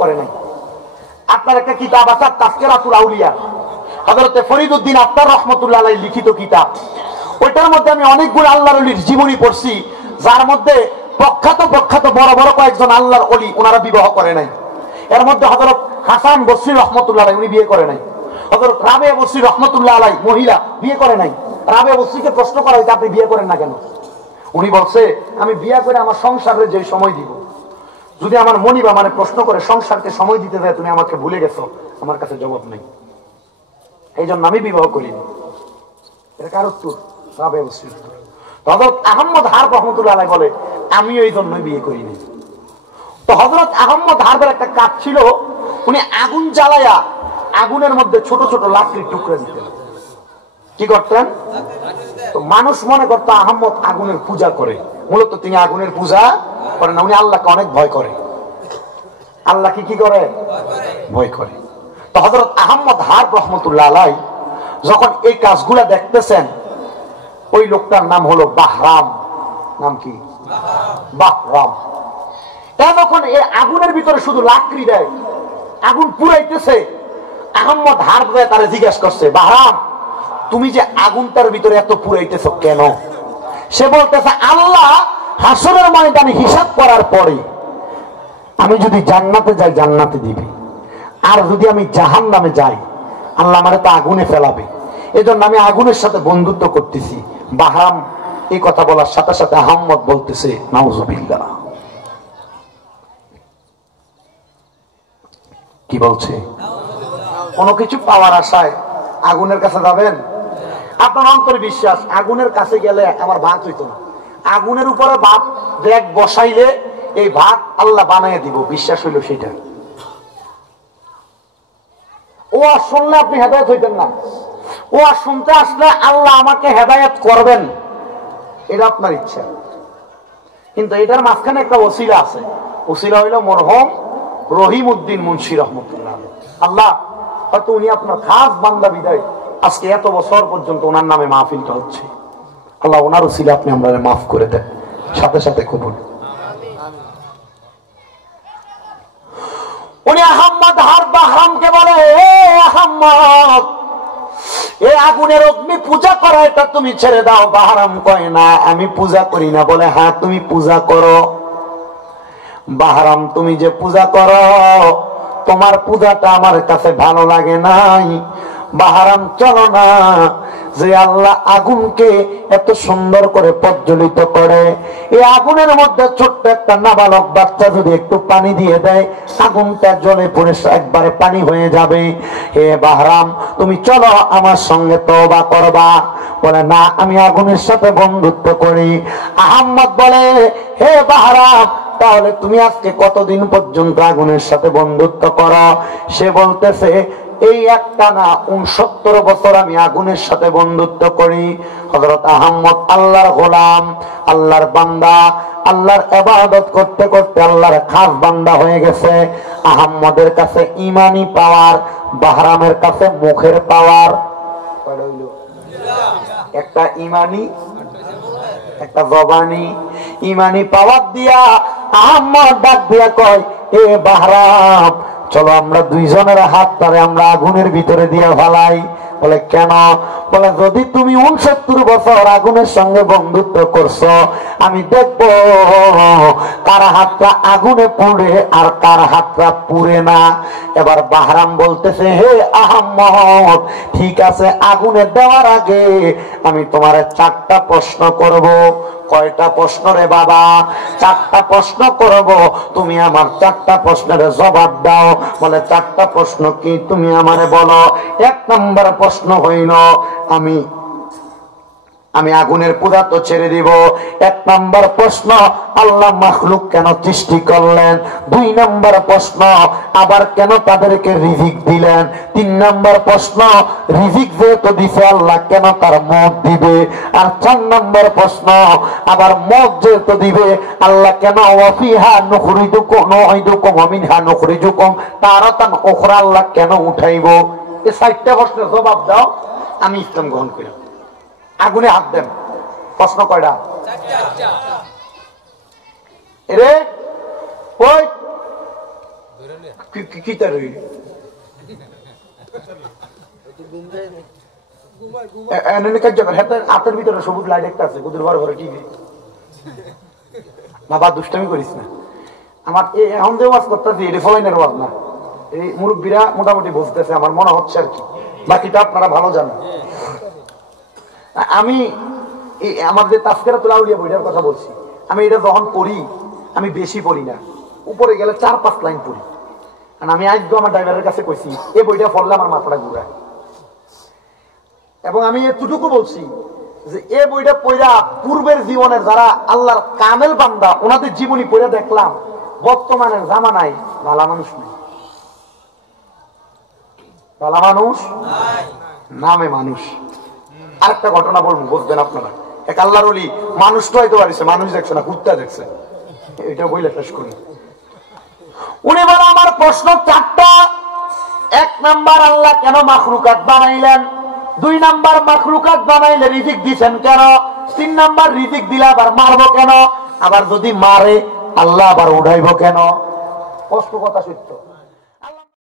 করে নাই। আপনার একটা কিতাব আছে তাজকিরাতুল আউলিয়া, হযরত ফরিদউদ্দিন আত্তার রাহমাতুল্লাহ আলাইহি লিখিত কিতাব। ওইটার মধ্যে আমি অনেকগুলো আল্লাহর ওলির জীবনী পড়ছি, যার মধ্যে প্রখ্যাত বড় বড় কয়েকজন আল্লাহর ওলি ওনারা বিবাহ করে নাই। এর মধ্যে হযরত হাসান বসরি রাহমাতুল্লাহ আলাইহি উনি বিয়ে করে নাই। হযরত রাবিয়া বসরি রাহমাতুল্লাহ আলাইহি মহিলা বিয়ে করে নাই। রাবিয়া বসরিকে প্রশ্ন করা হয়েছে আপনি বিয়ে করেন না কেন? উনি বলছে আমি বিয়ে করে আমার সংসারে যে সময় দিব, যদি আমার মনিবা মানে প্রশ্ন করে সংসারকে সময় দিতে যায় তুমি আমাকে ভুলে গেছো, আমার কাছে জবাব নেই, এই জন্য আমি বিবাহ করিনি। এটা কার উত্তর? রাবিয়া বসরির উত্তর। হযরত আহমদ হারব রাহমাতুল্লাহ আলাইহি বলে আমিও এই জন্যই বিয়ে করিনি। তো হযরত আহমদ হারবের একটা কাজ ছিল, উনি আগুন জ্বালায়া আগুনের মধ্যে ছোট ছোট লাকড়ির টুকরা দিতেন। কি করতেন? তো মানুষ মনে করতো আহমদ আগুনের পূজা করে, মূলত তিনি আগুনের পূজা করেন না, উনি আল্লাহকে অনেক ভয় করে। আল্লাহকে কি করে? ভয় করে। তো হযরত আহমদ হারব রাহমাতুল্লাহ আলাইহি যখন এই কাজগুলা দেখতেছেন, ওই লোকটার নাম হলো বাহরাম। নাম কি? বাহরাম। যখন এই আগুনের ভিতরে শুধু লাকড়ি দেয়, আগুন পুরাইতেছে, আহমদ হারব তারে জিজ্ঞাসা করছে বাহরাম তুমি যে আগুনটার ভিতরে এত পুরাইতেছ কেন? সে বলতেছে আল্লাহ হাসরের ময়দানে হিসাব করার পরে আমি যদি জান্নাতে যাই জান্নাতে দিবে, আর যদি আমি জাহান্নামে যাই আল্লাহ আমারে তো আগুনে ফেলাবে, এজন্য আমি আগুনের সাথে বন্ধুত্ব করতেছি। বাহরাম এই কথা বলার সাথে সাথে আহমদ বলতেছে নাউজুবিল্লাহ। কি বলছে? কোনো কিছু পাওয়ার আশায় আগুনের কাছে যাবেন? আপনার অন্তরে বিশ্বাস আগুনের কাছে গেলে আমার ভাত হইতো না, আগুনের উপরে ভাত ব্যাগ বসাইলে এই ভাত আল্লাহ বানাইয়া দিব, বিশ্বাস হইল সেটা। ও আর শুনলে আপনি হেদায়েত হইতেন না, ও আর শুনতে আসলে আল্লাহ আমাকে হেদায়েত করবেন, এটা আপনার ইচ্ছা। কিন্তু এটার মাঝখানে একটা ওসিলা আছে, ওসিলা হইল মরহুম রহিম উদ্দিন মুন্সি রহমতুল্লাহ। আল্লাহ হয়তো উনি আপনার খাস বান্দা বিদায় আজকে এত বছর পর্যন্ত ওনার নামে মাহফিলটা হচ্ছে, আল্লাহ ওনার ওসিলা আপনি আমরা মাফ করে দেন, সাথে সাথে কবুল। উনি আহমদ হারব বাহরামকে বলে আহমদ এই আগুনের অগ্নি পূজা করা এটা তুমি ছেড়ে দাও। বাহরাম কয় না আমি পূজা করি না। বলে হ্যাঁ তুমি পূজা করো। বাহরাম তুমি যে পূজা করো তোমার পূজাটা আমার কাছে ভালো লাগে নাই। বাহরাম চলো না, যে আল্লাহ আগুনকে এত সুন্দর করে প্রজ্বলিত করে, এই আগুনের মধ্যে ছোট্ট একটা নাবালক বাচ্চা যদি একটু পানি দিয়ে দেয় আগুনটা জ্বলে পড়ে একবারে পানি হয়ে যাবে। হে বাহরাম তুমি চলো আমার সঙ্গে তওবা করবা। বলে না আমি আগুনের সাথে বন্ধুত্ব করি। আহমদ বলে হে বাহরাম তাহলে তুমি আজকে কতদিন পর্যন্ত আগুনের সাথে বন্ধুত্ব করো? সে বলতেছে এই একটা না 69 বছর আমি আগুনের সাথে বন্ধুত্ব করি। হযরত আহমদ আল্লাহর গোলাম, আল্লাহর বান্দা, আল্লাহর ইবাদত করতে করতে আল্লাহর খাস বান্দা হয়ে গেছে। আহমদের কাছে ঈমানি পাওয়ার, বাহরামের কাছে মুখের পাওয়ার। একটা ঈমানি একটা জবানি। ঈমানি পাওয়ার দিয়া আহমদ ডাক দিয়া কয় এ বাহরাম চলো আমরা দুইজনের হাত ধরে আমরা আগুনের ভিতরে দিয়ে ফেলাই। বলে কেন? বলে যদি তুমি 69 বছর আগুনের সঙ্গে বন্ধুত্ব করছো আমি দেখবো কার হাতটা আগুনে পুড়ে আর কার হাতটা পুড়ে না। এবার বাহরাম বলতেছে হে আহমদ ঠিক আছে আগুনে দেওয়ার আগে আমি তোমার 4টা প্রশ্ন করব। কয়টা প্রশ্ন রে বাবা? 4টা প্রশ্ন করব, তুমি আমার 4টা প্রশ্নের জবাব দাও। বলে 4টা প্রশ্ন কি তুমি আমারে বলো। 1 নম্বর প্রশ্ন হইল আমি আগুনের পূজা তো ছেড়ে দিব। 1 নম্বর প্রশ্ন আল্লাহ মাখলুক কেন সৃষ্টি করলেন? 2 নম্বর প্রশ্ন আবার কেন তাদেরকে রিজিক দিলেন? 3 নম্বর প্রশ্ন রিজিক যেহেতু দিছে আল্লাহ কেন তার মত দিবে? আর 4 নম্বর প্রশ্ন আবার মত যেহেতু দিবে আল্লাহ কেন ওয়াফিহা নুখরিজুকুম নুইদুকুম ওয়া মিনহা নুখরিজুকুম তারাতান উখরা আল্লাহ কেন উঠাইবো? এই 4টা প্রশ্নের জবাব দাও, আমি ইসলাম গ্রহণ করি। আগুনে হাত দেন। প্রশ্ন কয়টা? 4টা। এরে ওই কিতা রই হাতের ভিতরে সবুজ লাইট একটা আছে কুদুর ঘরে ঘরে টিভি না বা দুষ্টামি করিস না আমার এখন যে ওয়াজ করতেছি এটা ফলাইনের ওয়াজ না এই মুরব্বীরা মোটামুটি বুঝতেছে আমার মনে হচ্ছে আর কি বাকিটা আপনারা ভালো জানেন আমি আমার যে তাসকিরাতুল আউলিয়া বইটার কথা বলছি আমি এটা যখন পড়ি আমি বেশি পড়ি না উপরে গেলে 4-5 লাইন পড়ি কারণ আমি আজকে আমার ড্রাইভারের কাছে কইছি এই বইটা পড়লে আমার মাথাটা ঘুরায় এবং আমি এতটুকু বলছি যে এই বইটা পড়া পূর্বের জীবনের যারা আল্লাহর কামেল বান্দা ওনাদের জীবনী পড়ে দেখলাম বর্তমানের জামানায় ভালো মানুষ নেই ভালো মানুষ নামে মানুষ আরেকটা ঘটনা বলবো বুঝবেন আপনারা এক আল্লাহর ওলি মানুষ তো হয়তো পারিছে মানুষ দেখছে না কুত্তা দেখছে এটা বইলে শেষ করি উনি বলে আমার প্রশ্ন 4টা 1 নাম্বার আল্লাহ কেন মাখলুকাত বানাইলেন 2 নাম্বার মাখলুকাত বানাইলে রিজিক দিবেন কেন 3 নাম্বার রিজিক দিলে আবার মারবো কেন আবার যদি মারে আল্লাহ আবার উঠাইবো কেন কষ্ট কথা সত্য